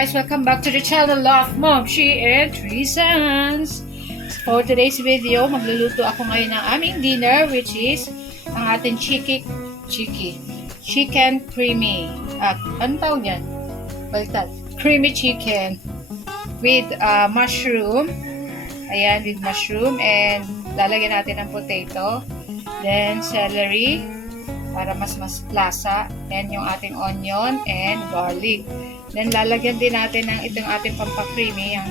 guys, welcome back to the channel of Mom, She, and Three Sons. For today's video, magluluto ako ngayon ng aming dinner, which is ang ating chicken creamy. Ano tawag yan? Baliktad. Creamy chicken with mushroom. Ayan, with mushroom, and lalagyan natin ng potato, then celery para mas lasa, and yung ating onion and garlic. Then lalagyan din natin ng itong ating pampakreamy, yung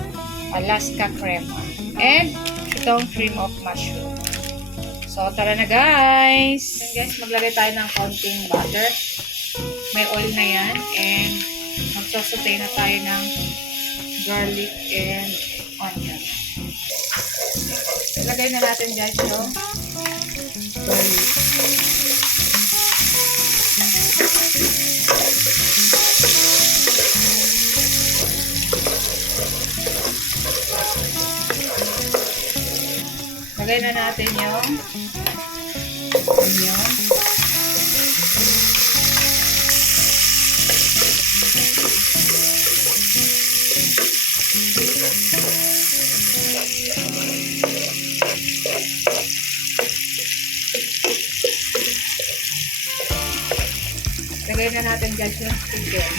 Alaska crema, and itong cream of mushroom. So tara na guys. Then guys, maglagay tayo ng konting butter. May oil na yan, and magsasaute na tayo ng garlic and onion. Ilagay na natin guys yung garlic. Lagay na natin yung onion. Lagay na natin dyan yung chicken.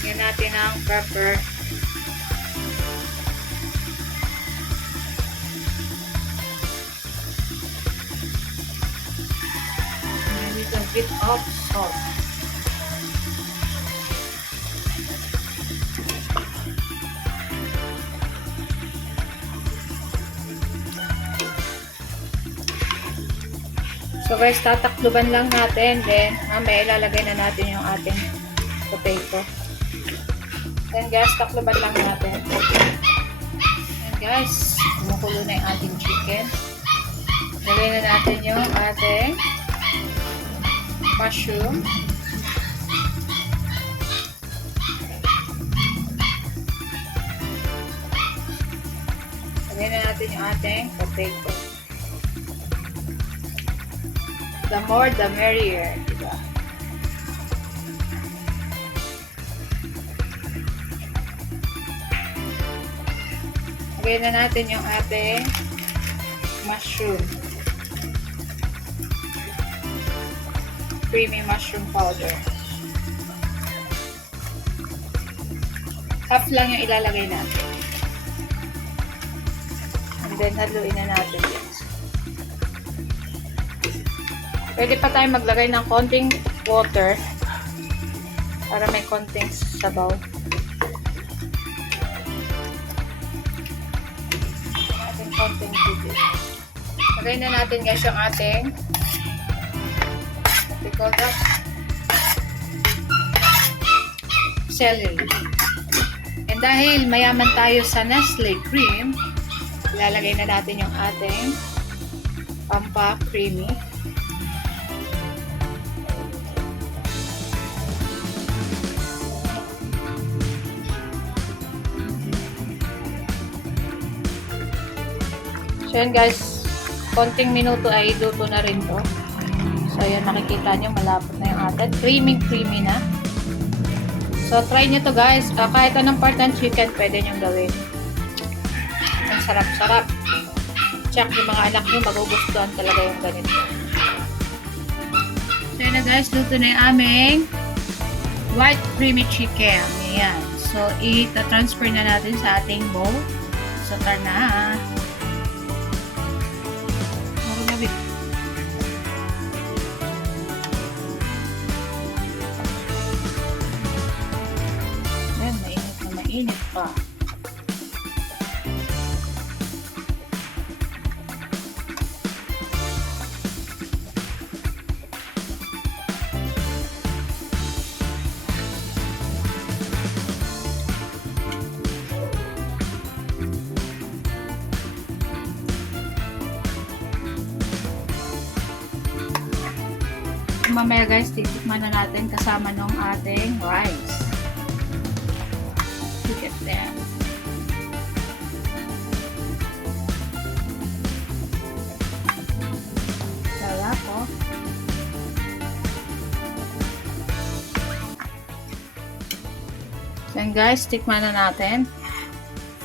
Lagyan natin ang pepper. Bit of salt. So guys, tatakluban lang natin, then mamaya ilalagay na natin yung ating potato. Then guys, takluban lang natin. And guys, kumukulo na yung ating chicken. Lagay na natin yung ating mushroom. Lagyan na natin yung ating potato. The more, the merrier. Diba? Lagyan na natin yung ating mushroom. Creamy mushroom powder. Half lang yung ilalagay natin. And then, haluin na natin yan. Pwede pa tayo maglagay ng konting water para may konting sabaw. Ating konting tubig. Lagay na natin guys yung ating celery. And dahil mayaman tayo sa Nestle cream, ilalagay na natin yung ating pampa-creamy. So yan guys, konting minuto ay luto na rin to. So, ayan, nakikita nyo, malapot na yung atin. Creamy na. So, try nyo to guys. Kahit anong part ng chicken, pwede nyo gawin. Ang sarap-sarap. Check yung mga anak nyo, magugustuhan talaga yung ganito. So, yun na guys, luto na yung aming white creamy chicken. Ayan. So, i-transfer na natin sa ating bowl. So, tara na. Init pa. mamaya guys, titikman na natin kasama nung ating rice. Look at that. Sarap po. Then guys, tikman na natin.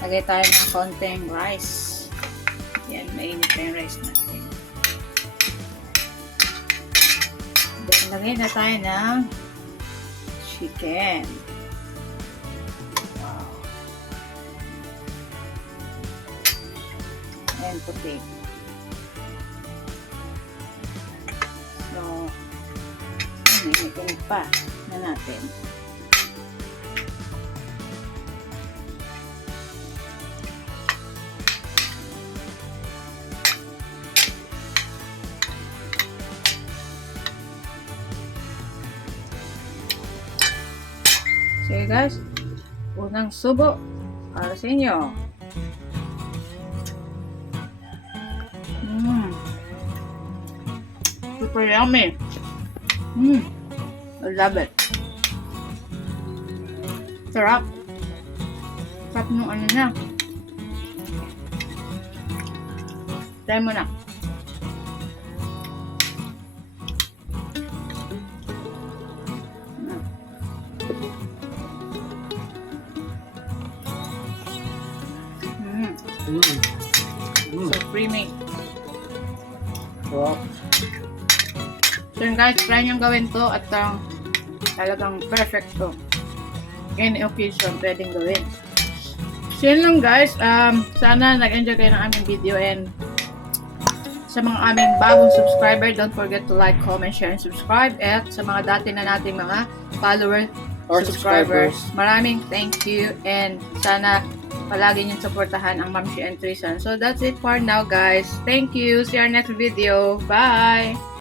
Lagay tayo ng konting rice. Yan, mainit na yung rice natin. Then, lagay na tayo ng chicken. Wow. And potato. So, mainit pa na natin. Sige guys, unang subo para sa inyo. Super yummy. I love it. Sarap. Sarap nung ano na. Try mo na. So creamy. Wow. So yun guys, try nyo gawin to at talagang perfect to. Any occasion pwedeng gawin. So yun lang guys, sana nag-enjoy kayo ng aming video, and sa mga aming bagong subscriber, don't forget to like, comment, share, and subscribe. At sa mga dati na nating mga followers or subscribers, maraming thank you, and sana palagi niyong supportahan ang Mamshi and Trisan. So that's it for now guys. Thank you. See you our next video. Bye!